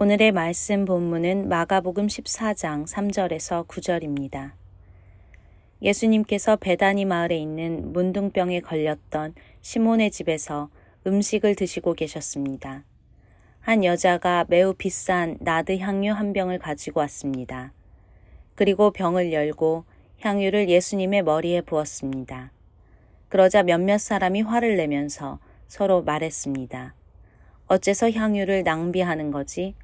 오늘의 말씀 본문은 마가복음 14장 3절에서 9절입니다. 예수님께서 베다니 마을에 있는 문둥병에 걸렸던 시몬의 집에서 음식을 드시고 계셨습니다. 한 여자가 매우 비싼 나드 향유 한 병을 가지고 왔습니다. 그리고 병을 열고 향유를 예수님의 머리에 부었습니다. 그러자 몇몇 사람이 화를 내면서 서로 말했습니다. 어째서 향유를 낭비하는 거지?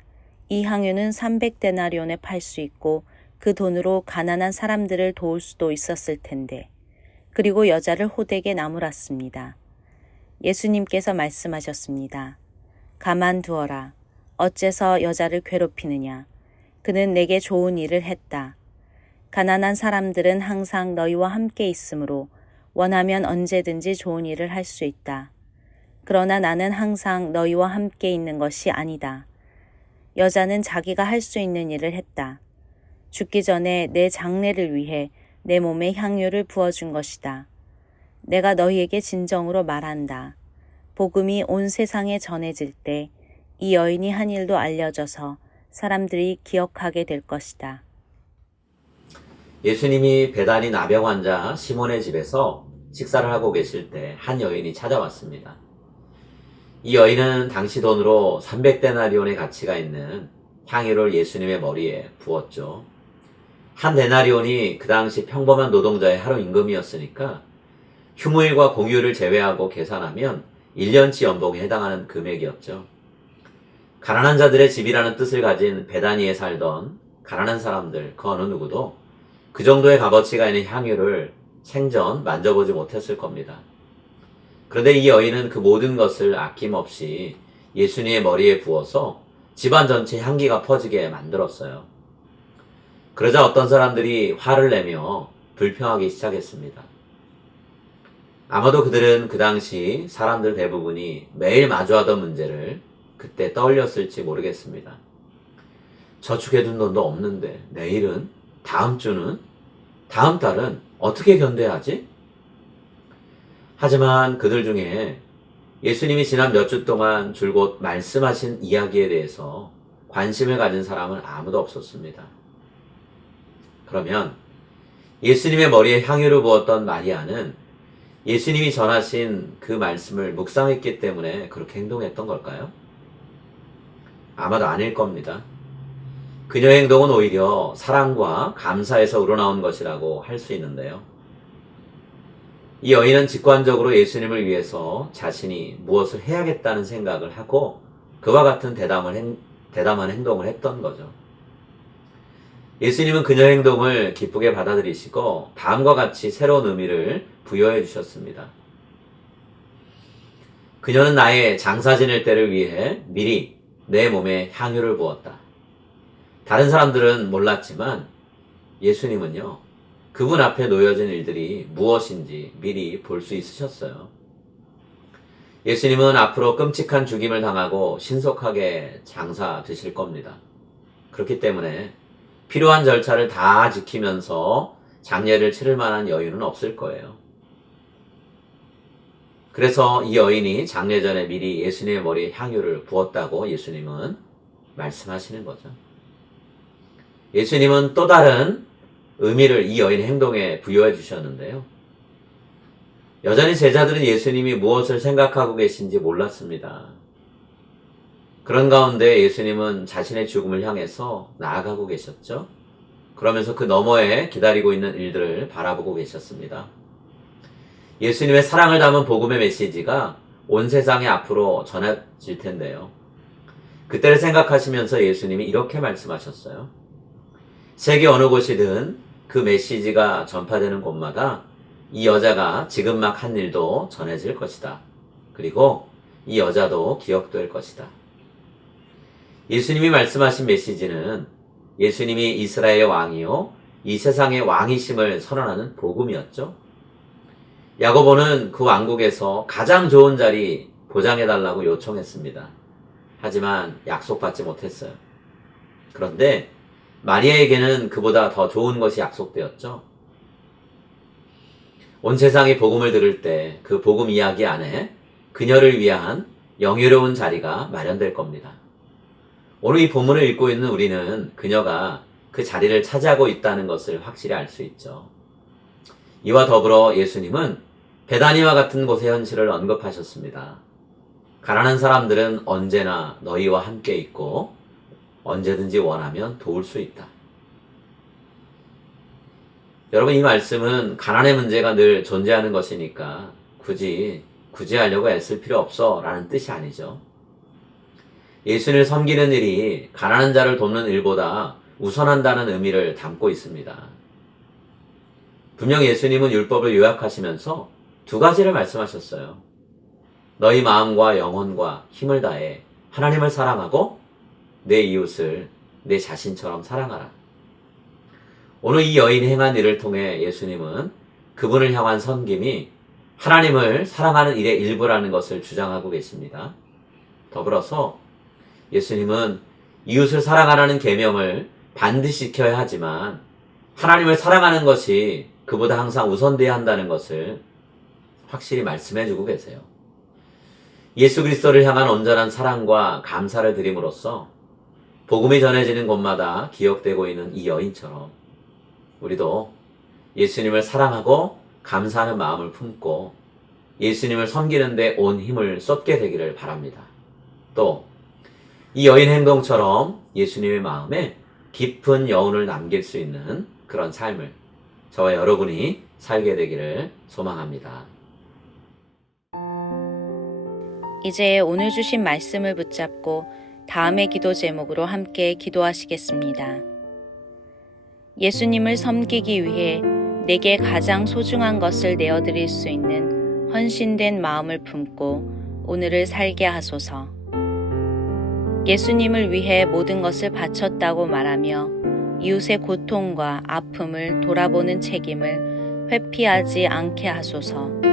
이 향유는 300데나리온에 팔 수 있고 그 돈으로 가난한 사람들을 도울 수도 있었을 텐데. 그리고 여자를 호되게 나무랐습니다. 예수님께서 말씀하셨습니다. 가만두어라. 어째서 여자를 괴롭히느냐? 그는 내게 좋은 일을 했다. 가난한 사람들은 항상 너희와 함께 있으므로 원하면 언제든지 좋은 일을 할 수 있다. 그러나 나는 항상 너희와 함께 있는 것이 아니다. 여자는 자기가 할 수 있는 일을 했다. 죽기 전에 내 장례를 위해 내 몸에 향유를 부어준 것이다. 내가 너희에게 진정으로 말한다. 복음이 온 세상에 전해질 때 이 여인이 한 일도 알려져서 사람들이 기억하게 될 것이다. 예수님이 베다니 나병 환자 시몬의 집에서 식사를 하고 계실 때 한 여인이 찾아왔습니다. 이 여인은 당시 돈으로 300데나리온의 가치가 있는 향유를 예수님의 머리에 부었죠. 한 데나리온이 그 당시 평범한 노동자의 하루 임금이었으니까 휴무일과 공휴일을 제외하고 계산하면 1년치 연봉에 해당하는 금액이었죠. 가난한 자들의 집이라는 뜻을 가진 베다니에 살던 가난한 사람들 그 어느 누구도 그 정도의 값어치가 있는 향유를 생전 만져보지 못했을 겁니다. 그런데 이 여인은 그 모든 것을 아낌없이 예수님의 머리에 부어서 집안 전체 향기가 퍼지게 만들었어요. 그러자 어떤 사람들이 화를 내며 불평하기 시작했습니다. 아마도 그들은 그 당시 사람들 대부분이 매일 마주하던 문제를 그때 떠올렸을지 모르겠습니다. 저축해둔 돈도 없는데 내일은, 다음 주는, 다음 달은 어떻게 견뎌야 하지? 하지만 그들 중에 예수님이 지난 몇 주 동안 줄곧 말씀하신 이야기에 대해서 관심을 가진 사람은 아무도 없었습니다. 그러면 예수님의 머리에 향유를 부었던 마리아는 예수님이 전하신 그 말씀을 묵상했기 때문에 그렇게 행동했던 걸까요? 아마도 아닐 겁니다. 그녀의 행동은 오히려 사랑과 감사에서 우러나온 것이라고 할 수 있는데요. 이 여인은 직관적으로 예수님을 위해서 자신이 무엇을 해야겠다는 생각을 하고 그와 같은 대담한 행동을 했던 거죠. 예수님은 그녀의 행동을 기쁘게 받아들이시고 다음과 같이 새로운 의미를 부여해 주셨습니다. 그녀는 나의 장사 지낼 때를 위해 미리 내 몸에 향유를 부었다. 다른 사람들은 몰랐지만 예수님은요, 그분 앞에 놓여진 일들이 무엇인지 미리 볼 수 있으셨어요. 예수님은 앞으로 끔찍한 죽임을 당하고 신속하게 장사되실 겁니다. 그렇기 때문에 필요한 절차를 다 지키면서 장례를 치를 만한 여유는 없을 거예요. 그래서 이 여인이 장례 전에 미리 예수님의 머리에 향유를 부었다고 예수님은 말씀하시는 거죠. 예수님은 또 다른 의미를 이 여인의 행동에 부여해 주셨는데요. 여전히 제자들은 예수님이 무엇을 생각하고 계신지 몰랐습니다. 그런 가운데 예수님은 자신의 죽음을 향해서 나아가고 계셨죠. 그러면서 그 너머에 기다리고 있는 일들을 바라보고 계셨습니다. 예수님의 사랑을 담은 복음의 메시지가 온 세상에 앞으로 전해질 텐데요. 그때를 생각하시면서 예수님이 이렇게 말씀하셨어요. 세계 어느 곳이든 그 메시지가 전파되는 곳마다 이 여자가 지금 막 한 일도 전해질 것이다. 그리고 이 여자도 기억될 것이다. 예수님이 말씀하신 메시지는 예수님이 이스라엘의 왕이요, 이 세상의 왕이심을 선언하는 복음이었죠. 야고보는 그 왕국에서 가장 좋은 자리 보장해달라고 요청했습니다. 하지만 약속받지 못했어요. 그런데 마리아에게는 그보다 더 좋은 것이 약속되었죠. 온 세상이 복음을 들을 때 그 복음 이야기 안에 그녀를 위한 영예로운 자리가 마련될 겁니다. 오늘 이 본문을 읽고 있는 우리는 그녀가 그 자리를 차지하고 있다는 것을 확실히 알 수 있죠. 이와 더불어 예수님은 베다니와 같은 곳의 현실을 언급하셨습니다. 가난한 사람들은 언제나 너희와 함께 있고 언제든지 원하면 도울 수 있다. 여러분, 이 말씀은 가난의 문제가 늘 존재하는 것이니까 굳이 하려고 애쓸 필요 없어 라는 뜻이 아니죠. 예수님을 섬기는 일이 가난한 자를 돕는 일보다 우선한다는 의미를 담고 있습니다. 분명 예수님은 율법을 요약하시면서 두 가지를 말씀하셨어요. 너희 마음과 영혼과 힘을 다해 하나님을 사랑하고 내 이웃을 내 자신처럼 사랑하라. 오늘 이 여인이 행한 일을 통해 예수님은 그분을 향한 섬김이 하나님을 사랑하는 일의 일부라는 것을 주장하고 계십니다. 더불어서 예수님은 이웃을 사랑하라는 계명을 반드시 지켜야 하지만 하나님을 사랑하는 것이 그보다 항상 우선돼야 한다는 것을 확실히 말씀해주고 계세요. 예수 그리스도를 향한 온전한 사랑과 감사를 드림으로써 복음이 전해지는 곳마다 기억되고 있는 이 여인처럼 우리도 예수님을 사랑하고 감사하는 마음을 품고 예수님을 섬기는 데 온 힘을 쏟게 되기를 바랍니다. 또 이 여인 행동처럼 예수님의 마음에 깊은 여운을 남길 수 있는 그런 삶을 저와 여러분이 살게 되기를 소망합니다. 이제 오늘 주신 말씀을 붙잡고 다음의 기도 제목으로 함께 기도하시겠습니다. 예수님을 섬기기 위해 내게 가장 소중한 것을 내어드릴 수 있는 헌신된 마음을 품고 오늘을 살게 하소서. 예수님을 위해 모든 것을 바쳤다고 말하며 이웃의 고통과 아픔을 돌아보는 책임을 회피하지 않게 하소서.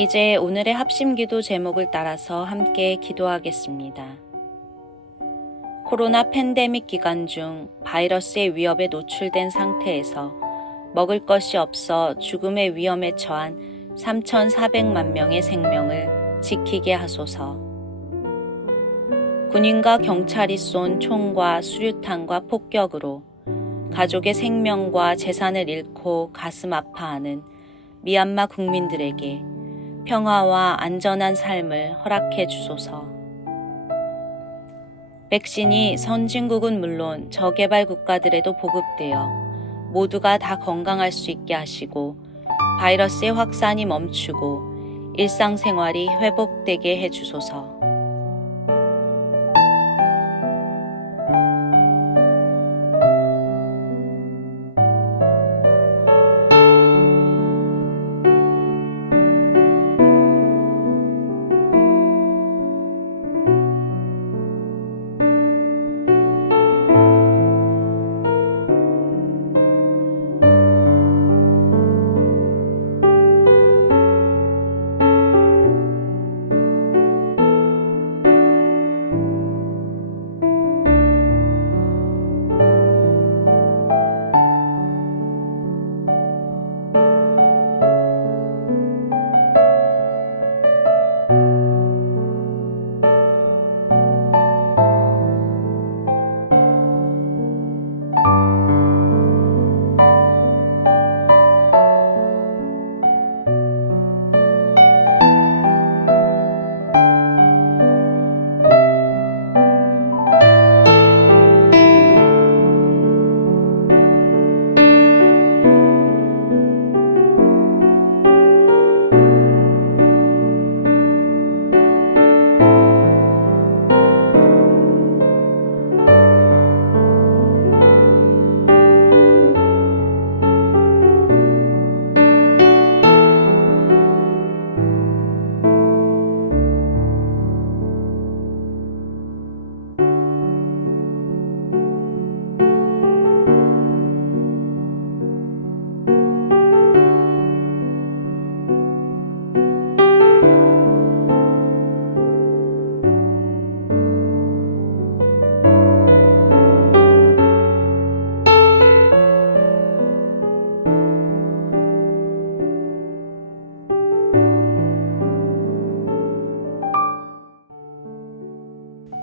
이제 오늘의 합심기도 제목을 따라서 함께 기도하겠습니다. 코로나 팬데믹 기간 중 바이러스의 위협에 노출된 상태에서 먹을 것이 없어 죽음의 위험에 처한 3,400만 명의 생명을 지키게 하소서. 군인과 경찰이 쏜 총과 수류탄과 폭격으로 가족의 생명과 재산을 잃고 가슴 아파하는 미얀마 국민들에게 평화와 안전한 삶을 허락해 주소서. 백신이 선진국은 물론 저개발 국가들에도 보급되어 모두가 다 건강할 수 있게 하시고 바이러스의 확산이 멈추고 일상생활이 회복되게 해주소서.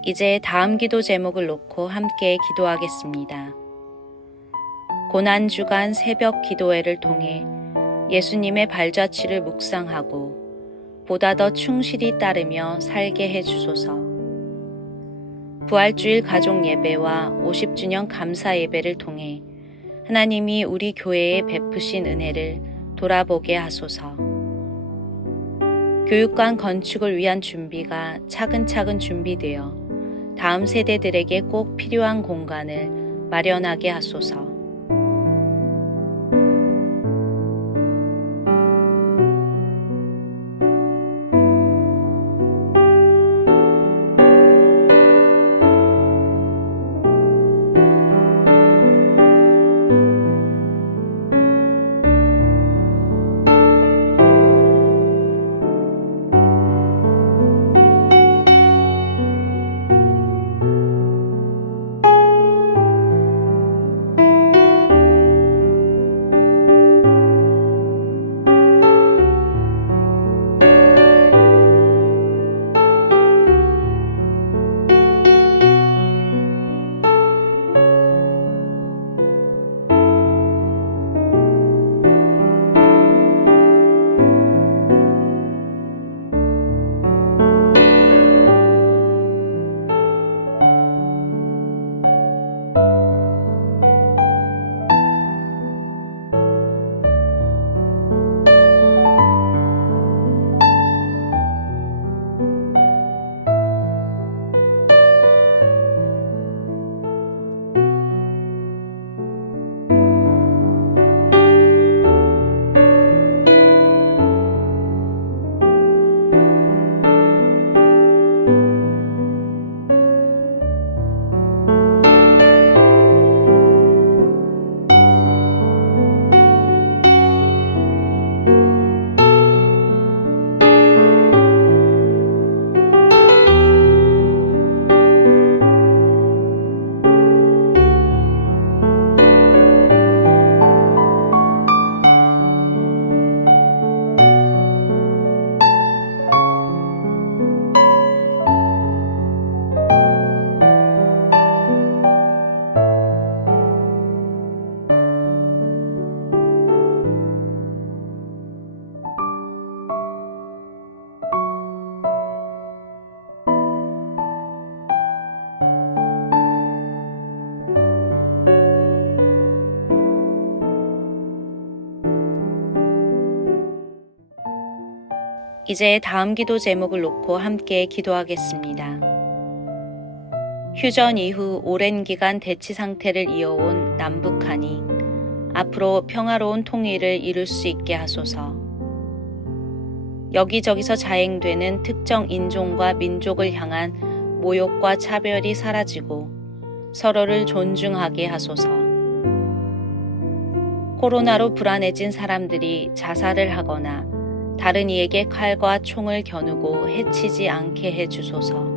이제 다음 기도 제목을 놓고 함께 기도하겠습니다. 고난주간 새벽 기도회를 통해 예수님의 발자취를 묵상하고 보다 더 충실히 따르며 살게 해주소서. 부활주일 가족 예배와 50주년 감사 예배를 통해 하나님이 우리 교회에 베푸신 은혜를 돌아보게 하소서. 교육관 건축을 위한 준비가 차근차근 준비되어 다음 세대들에게 꼭 필요한 공간을 마련하게 하소서. 이제 다음 기도 제목을 놓고 함께 기도하겠습니다. 휴전 이후 오랜 기간 대치 상태를 이어온 남북한이 앞으로 평화로운 통일을 이룰 수 있게 하소서. 여기저기서 자행되는 특정 인종과 민족을 향한 모욕과 차별이 사라지고 서로를 존중하게 하소서. 코로나로 불안해진 사람들이 자살을 하거나 다른 이에게 칼과 총을 겨누고 해치지 않게 해주소서.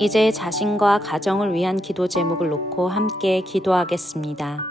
이제 자신과 가정을 위한 기도 제목을 놓고 함께 기도하겠습니다.